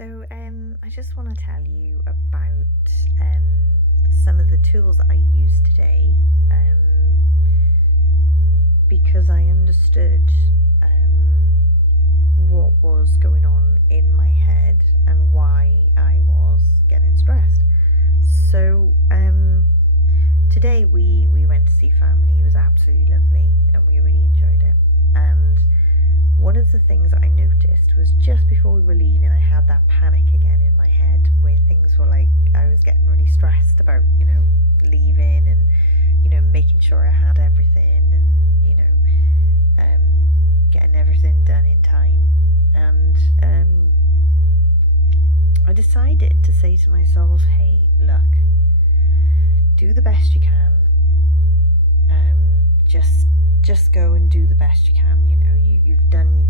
I just want to tell you about some of the tools that I used today because I understood um, what was going on in my head and why I was getting stressed. Today we went to see family. It was absolutely lovely and we really enjoyed it. And one of the things that I noticed was just before we were leaving, I had that panic again in my head where things were like I was getting really stressed about, leaving and, making sure I had everything and, getting everything done in time. And I decided to say to myself, hey, look, do the best you can. Just go and do the best you can. You've done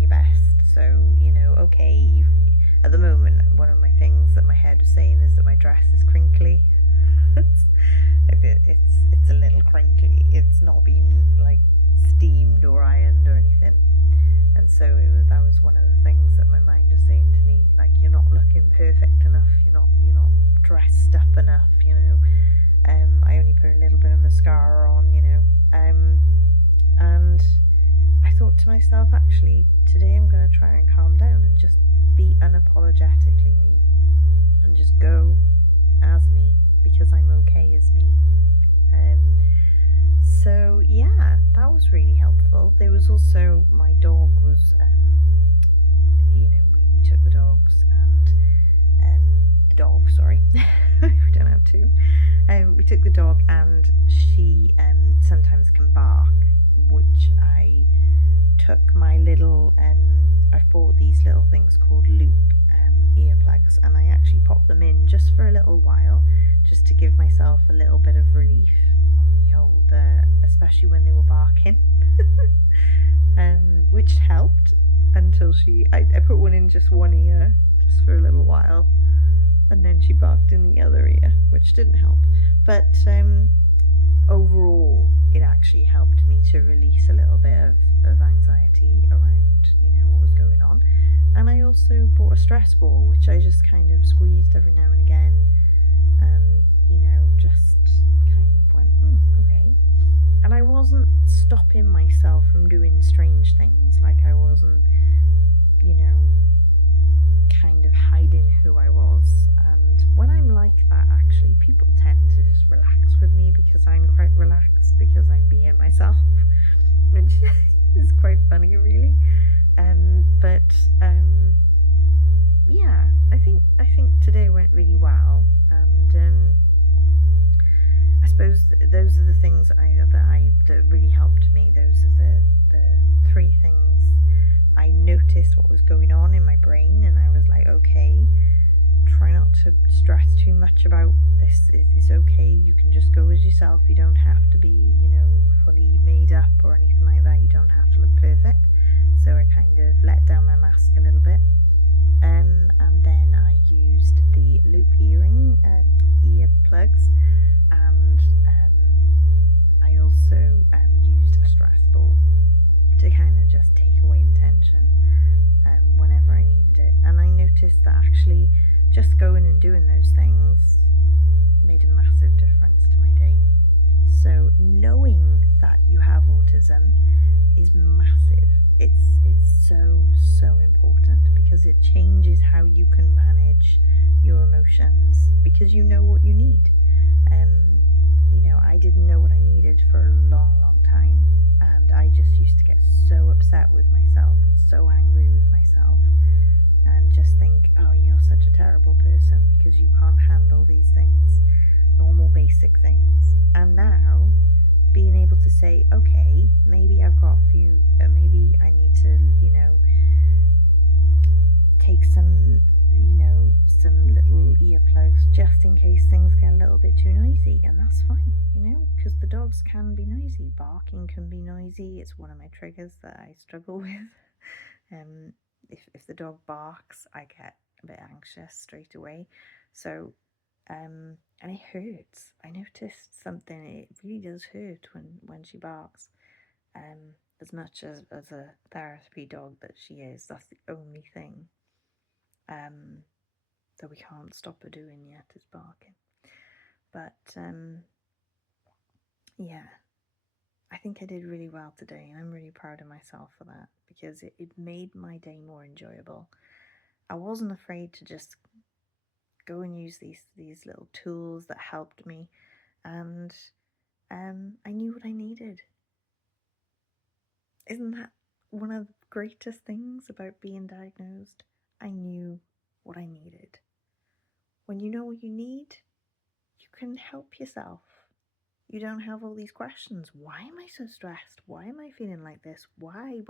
your best. So okay. At the moment, one of my things that my head was saying is that my dress is crinkly. it's a little crinkly. It's not been like steamed or ironed or anything. And so that was one of the things that my mind was saying to me, like, you're not looking perfect enough. You're not dressed up enough. I only put a little bit of mascara on. And I thought to myself, actually, today I'm going to try and calm down and just be unapologetically me and just go as me because I'm okay as me. So yeah, that was really helpful. There was also my dog was, we took the dogs and the dog, sorry, we don't have two. We took the dog and she sometimes can bark, which I took my little, I've bought these little things called loop earplugs, and I actually popped them in just for a little while, just to give myself a little bit of relief on the old, especially when they were barking, which helped until I put one in just one ear, just for a little while, and then she barked in the other ear, which didn't help. But overall, it actually helped me to release a little bit of anxiety around, what was going on. And I also bought a stress ball, which I just kind of squeezed every now and again, and, just kind of went, okay. And I wasn't stopping myself from doing strange things, like I wasn't, kind of hiding who I was. And when I'm like that, actually, people tend to just relax with me because I'm quite relaxed because I'm being myself, which is quite funny, really. But yeah, I think today went really well, and I suppose those are the things that really helped me. Those are the three things. I noticed what was going on in my brain, and I was like, okay, try not to stress too much about this. It's okay. You can just go as yourself. You don't have to be, fully made up or anything like that. You don't have to look perfect. So I kind of let down my mask a little bit. And then I used the loop ear plugs, and I also used a stress ball to kind of just take away the tension whenever I needed it. And I noticed that actually just going and doing those things made a massive difference to my day. So knowing that you have autism is massive. It's so important because it changes how you can manage your emotions because you know what you need. I didn't know what I needed for a long time, and I just used to get so upset with myself and so angry with myself and just think, oh, you're such a terrible person because you can't handle these things, normal basic things. And now being able to say, okay, maybe I've got a few, maybe I need to, take some little earplugs just in case things get a little bit too noisy, and that's fine, because the dogs can be noisy. Barking can be noisy. It's one of my triggers that I struggle with. If the dog barks, I get a bit anxious straight away. So, and it hurts. I noticed something. It really does hurt when she barks. As much as a therapy dog that she is, that's the only thing that we can't stop her doing yet is barking. But yeah, I think I did really well today, and I'm really proud of myself for that, because it made my day more enjoyable. I wasn't afraid to just go and use these little tools that helped me, and I knew what I needed. Isn't that one of the greatest things about being diagnosed? I knew what I needed. When you know what you need, you can help yourself. You don't have all these questions. Why am I so stressed? Why am I feeling like this? Why?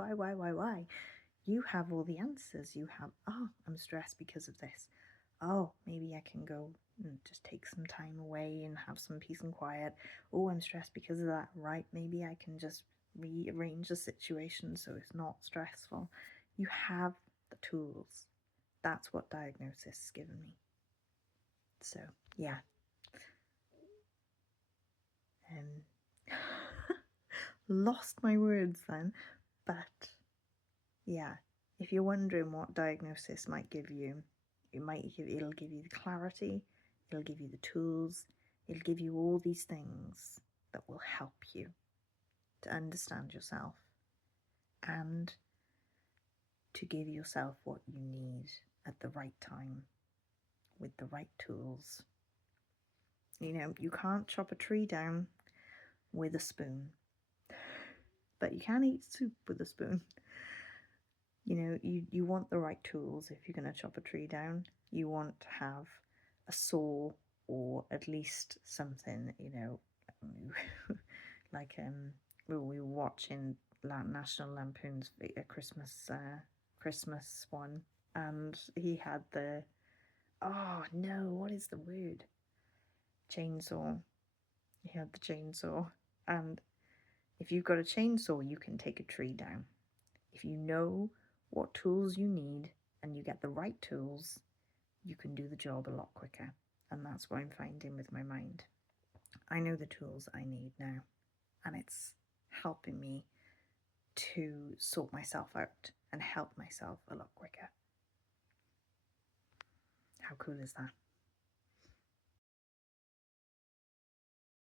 You have all the answers. You have, oh, I'm stressed because of this. Oh, maybe I can go and just take some time away and have some peace and quiet. Oh, I'm stressed because of that. Right, maybe I can just rearrange the situation so it's not stressful. You have the tools. That's what diagnosis has given me. So, yeah. Lost my words then, but yeah, if you're wondering what diagnosis might give you, it'll give you the clarity, it'll give you the tools, it'll give you all these things that will help you to understand yourself and to give yourself what you need at the right time with the right tools. You know, you can't chop a tree down with a spoon, but you can eat soup with a spoon. You know, you want the right tools if you're going to chop a tree down. You want to have a saw, or at least something, you know, like we were watching National Lampoon's Christmas one, and he had the, oh no, what is the word? Chainsaw. He had the chainsaw, and if you've got a chainsaw, you can take a tree down. If you know what tools you need and you get the right tools, you can do the job a lot quicker. And that's what I'm finding with my mind. I know the tools I need now, and it's helping me to sort myself out and help myself a lot quicker. How cool is that?